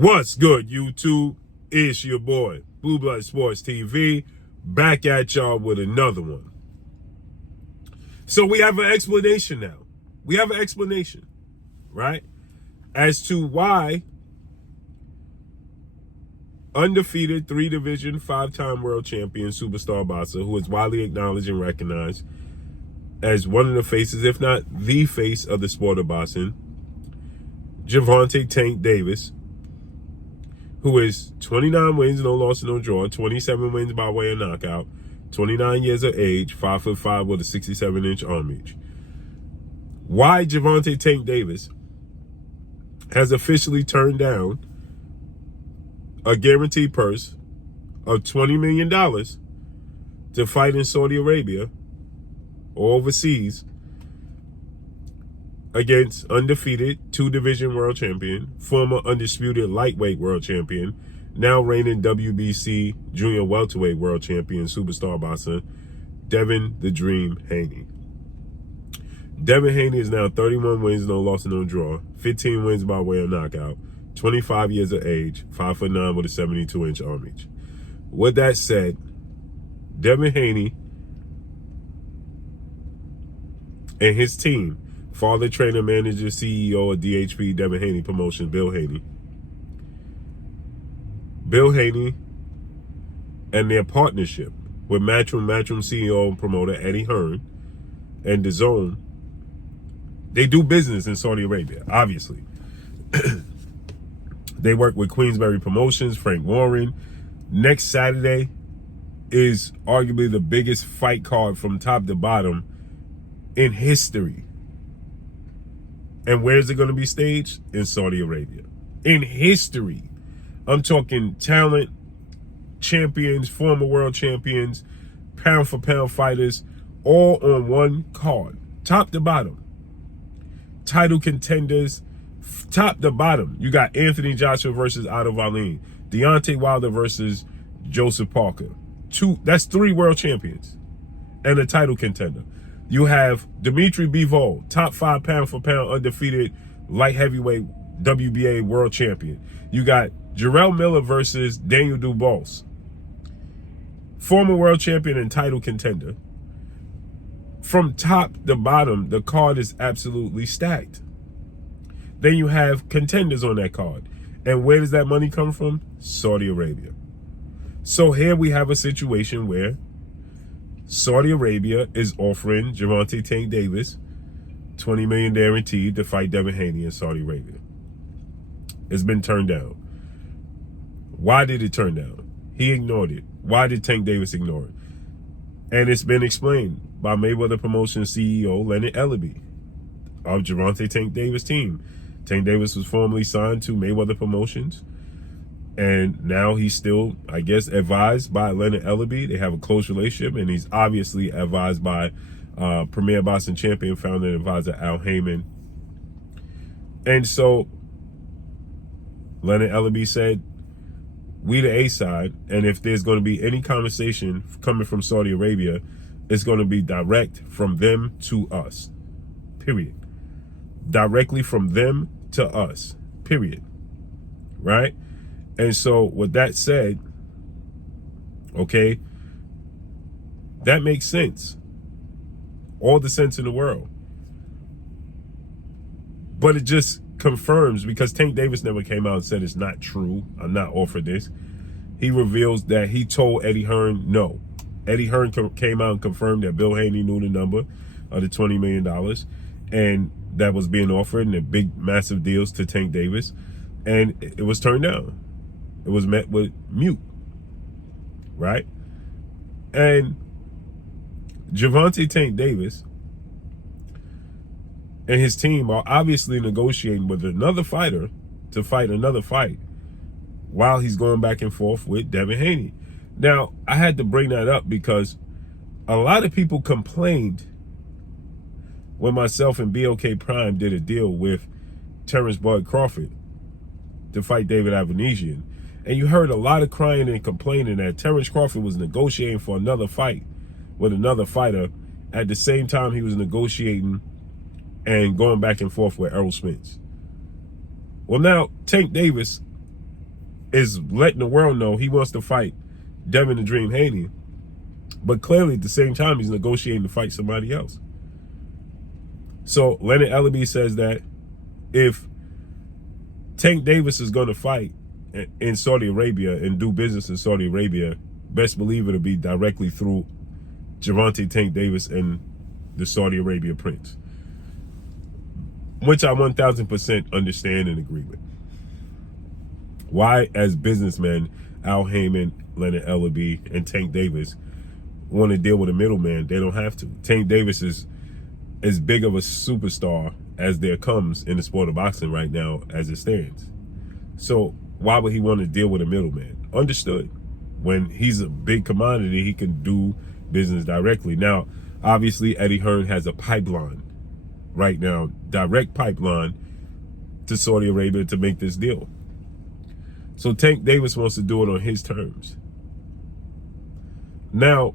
What's good, YouTube? It's your boy, Blue Blood Sports TV, back at y'all with another one. So we have an explanation now. We have an explanation, right? As to why undefeated 3-division, 5-time world champion superstar boxer, who is widely acknowledged and recognized as one of the faces, if not the face of the sport of boxing, Gervonta "Tank" Davis, who is 29 wins, no loss, no draw, 27 wins by way of knockout, 29 years of age, 5'5" with a 67-inch arm reach. Why Gervonta "Tank" Davis has officially turned down a guaranteed purse of $20 million to fight in Saudi Arabia or overseas against undefeated 2-division world champion, former undisputed lightweight world champion, now reigning WBC junior welterweight world champion, superstar boxer, Devin "The Dream" Haney. Devin Haney is now 31 wins, no loss, no draw, 15 wins by way of knockout, 25 years of age, 5'9" with a 72-inch arm reach. With that said, Devin Haney and his team, father, trainer, manager, CEO of DHP Devin Haney Promotions, Bill Haney, and their partnership with Matchroom CEO and promoter Eddie Hearn and DAZN, they do business in Saudi Arabia, obviously. They work with Queensberry Promotions, Frank Warren. Next Saturday is arguably the biggest fight card from top to bottom in history. And where's it going to be staged? In Saudi Arabia. In history. I'm talking talent, champions, former world champions, pound for pound fighters, all on one card. Top to bottom. Title contenders, top to bottom. You got Anthony Joshua versus Otto Wallin. Deontay Wilder versus Joseph Parker. That's 3 world champions and a title contender. You have Dimitri Bivol, top 5 pound for pound undefeated light heavyweight WBA world champion. You got Jarrell Miller versus Daniel Dubois, former world champion and title contender. From top to bottom, the card is absolutely stacked. Then you have contenders on that card. And where does that money come from? Saudi Arabia. So here we have a situation where Saudi Arabia is offering Gervonta "Tank" Davis $20 million guaranteed to fight Devin Haney in Saudi Arabia. It's been turned down. Why did it turn down? He ignored it. Why did Tank Davis ignore it? And it's been explained by Mayweather Promotions CEO Leonard Ellaby of Gervonta "Tank" Davis team. Tank Davis was formerly signed to Mayweather Promotions, and now he's still, I guess, advised by Leonard Ellaby. They have a close relationship, and he's obviously advised by Premier Boxing Champion founder and advisor Al Heyman. And so Leonard Ellaby said, we the A side, and if there's going to be any conversation coming from Saudi Arabia, it's going to be direct from them to us, period. Directly from them to us, period. Right? And so with that said, okay, that makes sense. All the sense in the world. But it just confirms, because Tank Davis never came out and said it's not true, I'm not offered this. He reveals that he told Eddie Hearn no. Eddie Hearn came out and confirmed that Bill Haney knew the number of the $20 million and that was being offered, and the big massive deals to Tank Davis, and it was turned down. It was met with mute, right? And Gervonta "Tank" Davis and his team are obviously negotiating with another fighter to fight another fight while he's going back and forth with Devin Haney. Now, I had to bring that up because a lot of people complained when myself and BOK Prime did a deal with Terrence Bud Crawford to fight David Avanesian. And you heard a lot of crying and complaining that Terrence Crawford was negotiating for another fight with another fighter at the same time he was negotiating and going back and forth with Errol Spence. Well, now Tank Davis is letting the world know he wants to fight Devin the Dream Haney, but clearly at the same time he's negotiating to fight somebody else. So Leonard Ellaby says that if Tank Davis is going to fight in Saudi Arabia and do business in Saudi Arabia, best believe it'll be directly through Gervonta Tank Davis and the Saudi Arabia Prince, which I 1000% understand and agree with. Why, as businessmen, Al Heyman, Leonard Ellaby, and Tank Davis want to deal with a middleman? They don't have to. Tank Davis is as big of a superstar as there comes in the sport of boxing right now as it stands. So why would he want to deal with a middleman? Understood. When he's a big commodity, he can do business directly. Now, obviously, Eddie Hearn has a pipeline right now, direct pipeline to Saudi Arabia to make this deal. So Tank Davis wants to do it on his terms. Now,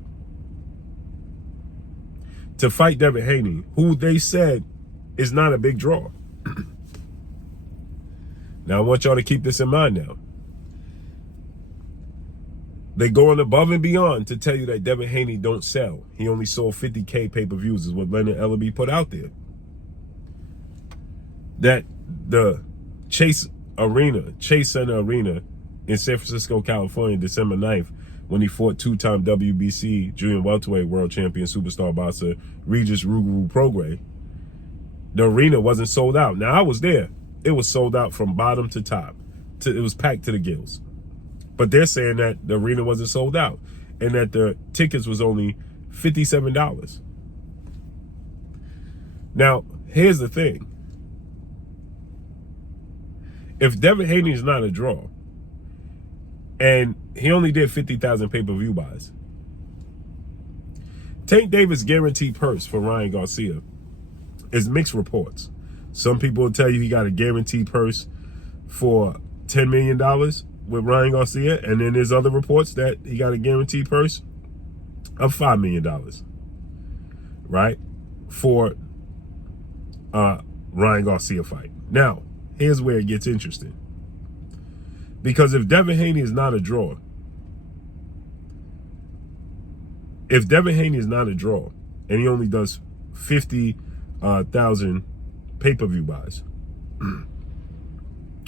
to fight Devin Haney, who they said is not a big draw. Now, I want y'all to keep this in mind now. They going above and beyond to tell you that Devin Haney don't sell. He only sold 50K pay-per-views is what Leonard Ellaby put out there. That the Chase Center Arena in San Francisco, California, December 9th, when he fought two-time WBC junior welterweight world champion superstar boxer Regis Ruguru Prograis, the arena wasn't sold out. Now, I was there. It was sold out from bottom to top. It was packed to the gills. But they're saying that the arena wasn't sold out and that the tickets was only $57. Now, here's the thing. If Devin Haney is not a draw, and he only did 50,000 pay-per-view buys, Tank Davis' guaranteed purse for Ryan Garcia is mixed reports. Some people will tell you he got a guaranteed purse for $10 million with Ryan Garcia, and then there's other reports that he got a guaranteed purse of $5 million, right, for Ryan Garcia fight. Now, here's where it gets interesting. Because if Devin Haney is not a draw, and he only does 50,000 pay-per-view buys,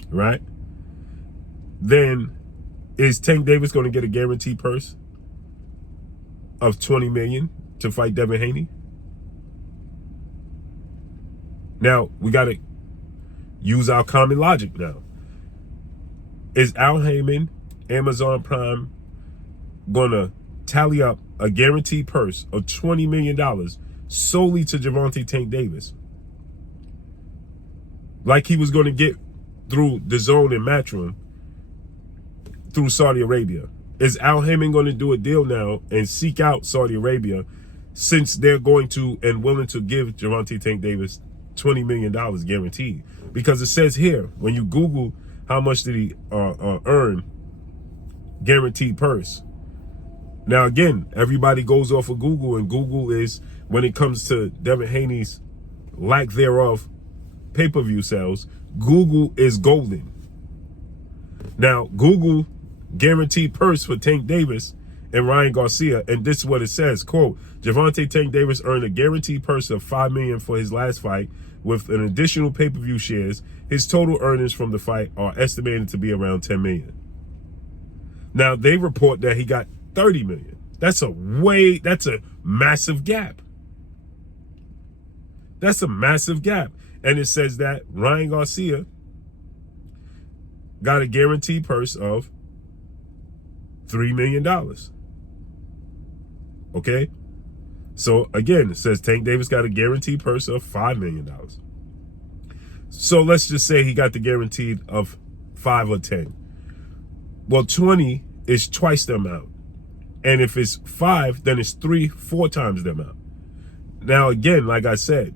right? Then is Tank Davis going to get a guaranteed purse of $20 million to fight Devin Haney? Now, we got to use our common logic now. Is Al Heyman, Amazon Prime, going to tally up a guaranteed purse of $20 million solely to Gervonta Tank Davis, like he was going to get through DAZN and Matchroom through Saudi Arabia? Is Al Heyman going to do a deal now and seek out Saudi Arabia, since they're going to and willing to give Gervonta Tank Davis $20 million guaranteed? Because it says here, when you Google how much did he earn guaranteed purse. Now, again, everybody goes off of Google, and Google is, when it comes to Devin Haney's lack thereof pay-per-view sales, Google is golden. Now, Google guaranteed purse for Tank Davis and Ryan Garcia, and this is what it says, quote, Gervonta Tank Davis earned a guaranteed purse of $5 million for his last fight with an additional pay-per-view shares. His total earnings from the fight are estimated to be around $10 million. Now, they report that he got $30 million. That's a massive gap. That's a massive gap. And it says that Ryan Garcia got a guaranteed purse of $3 million. Okay? So, again, it says Tank Davis got a guaranteed purse of $5 million. So, let's just say he got the guaranteed of 5 or 10. Well, 20 is twice the amount. And if it's 5, then it's 3-4 times the amount. Now, again, like I said,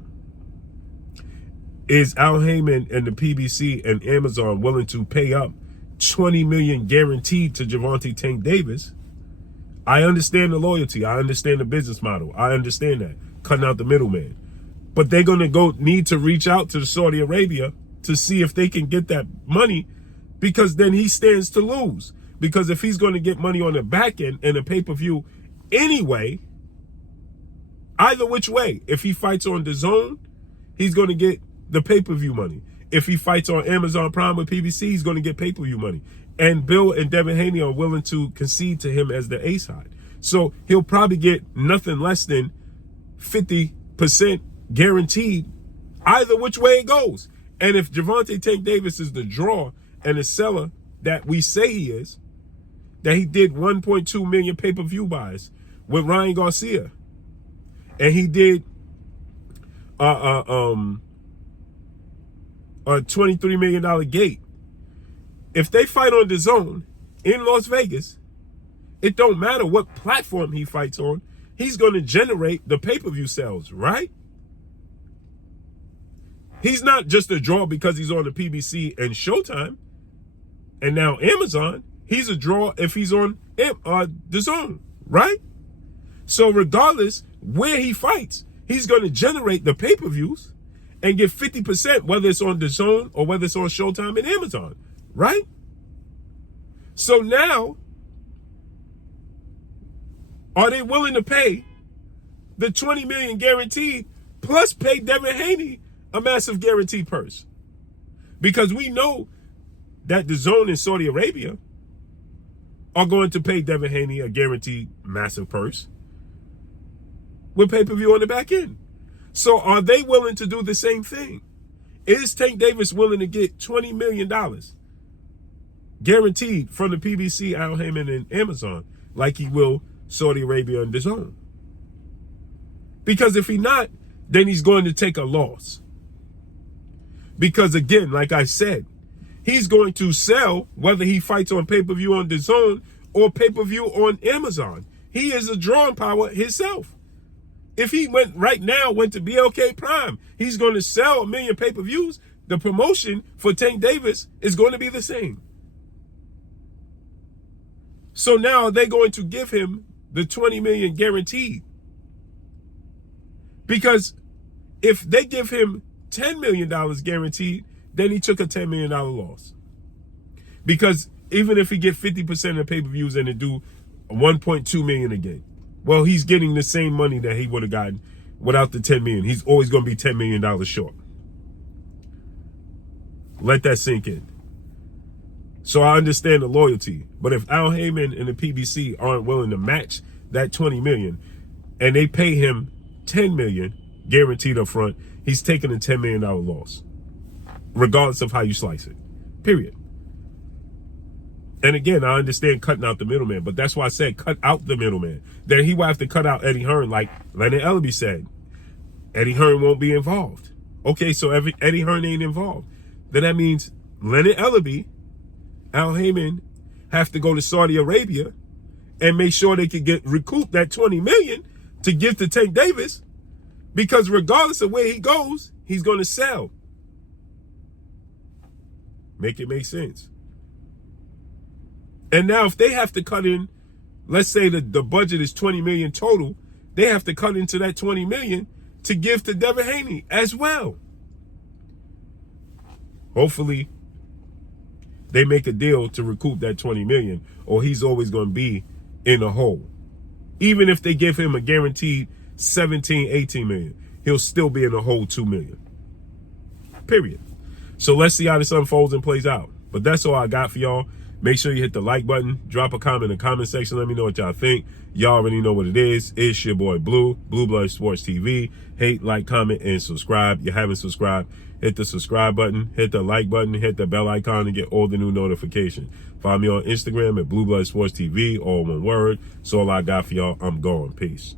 is Al Heyman and the PBC and Amazon willing to pay up $20 million guaranteed to Gervonta Tank Davis? I understand the loyalty. I understand the business model. I understand that. Cutting out the middleman. But they're going to need to reach out to Saudi Arabia to see if they can get that money because then he stands to lose. Because if he's going to get money on the back end and a pay-per-view anyway, either which way, if he fights on DAZN, he's going to get the pay-per-view money. If he fights on Amazon Prime with PBC, he's going to get pay-per-view money. And Bill and Devin Haney are willing to concede to him as the A side. So he'll probably get nothing less than 50% guaranteed either which way it goes. And if Gervonta Tank Davis is the draw and the seller that we say he is, that he did 1.2 million pay-per-view buys with Ryan Garcia, and he did a $23 million gate. If they fight on DAZN in Las Vegas, it don't matter what platform he fights on, he's going to generate the pay-per-view sales, right? He's not just a draw because he's on the PBC and Showtime and now Amazon. He's a draw if he's on DAZN, right? So regardless where he fights, he's going to generate the pay-per-views and get 50%, whether it's on DAZN or whether it's on Showtime and Amazon, right? So now, are they willing to pay the $20 million guaranteed plus pay Devin Haney a massive guaranteed purse? Because we know that DAZN in Saudi Arabia are going to pay Devin Haney a guaranteed massive purse with pay-per-view on the back end. So are they willing to do the same thing? Is Tank Davis willing to get $20 million guaranteed from the PBC, Al Heyman, and Amazon like he will Saudi Arabia and DAZN? Because if he's not, then he's going to take a loss. Because again, like I said, he's going to sell whether he fights on pay-per-view on DAZN or pay-per-view on Amazon. He is a drawing power himself. If he went to BLK Prime, he's going to sell 1 million pay-per-views. The promotion for Tank Davis is going to be the same. So now they're going to give him the $20 million guaranteed. Because if they give him $10 million guaranteed, then he took a $10 million loss. Because even if he get 50% of the pay-per-views and they do 1.2 million again, well, he's getting the same money that he would have gotten without the 10 million. He's always going to be $10 million short. Let that sink in. So I understand the loyalty, but if Al Heyman and the PBC aren't willing to match that 20 million and they pay him 10 million guaranteed up front, he's taking a $10 million loss, regardless of how you slice it, period. And again, I understand cutting out the middleman, but that's why I said cut out the middleman. Then he will have to cut out Eddie Hearn, like Leonard Ellaby said. Eddie Hearn won't be involved. Okay, so Eddie Hearn ain't involved. Then that means Leonard Ellaby, Al Heyman, have to go to Saudi Arabia and make sure they can recoup that 20 million to give to Tank Davis, because regardless of where he goes, he's going to sell. Make it make sense. And now if they have to cut in, let's say the budget is 20 million total, they have to cut into that 20 million to give to Devin Haney as well. Hopefully they make a deal to recoup that 20 million, or he's always going to be in a hole. Even if they give him a guaranteed 17, 18 million, he'll still be in a hole 2 million. Period. So let's see how this unfolds and plays out. But that's all I got for y'all. Make sure you hit the like button. Drop a comment in the comment section. Let me know what y'all think. Y'all already know what it is. It's your boy Blue, Blue Blood Sports TV. Hate, like, comment, and subscribe. You haven't subscribed, hit the subscribe button, hit the like button, hit the bell icon to get all the new notifications. Follow me on Instagram at Blue Blood Sports TV, all one word. That's all I got for y'all. I'm gone. Peace.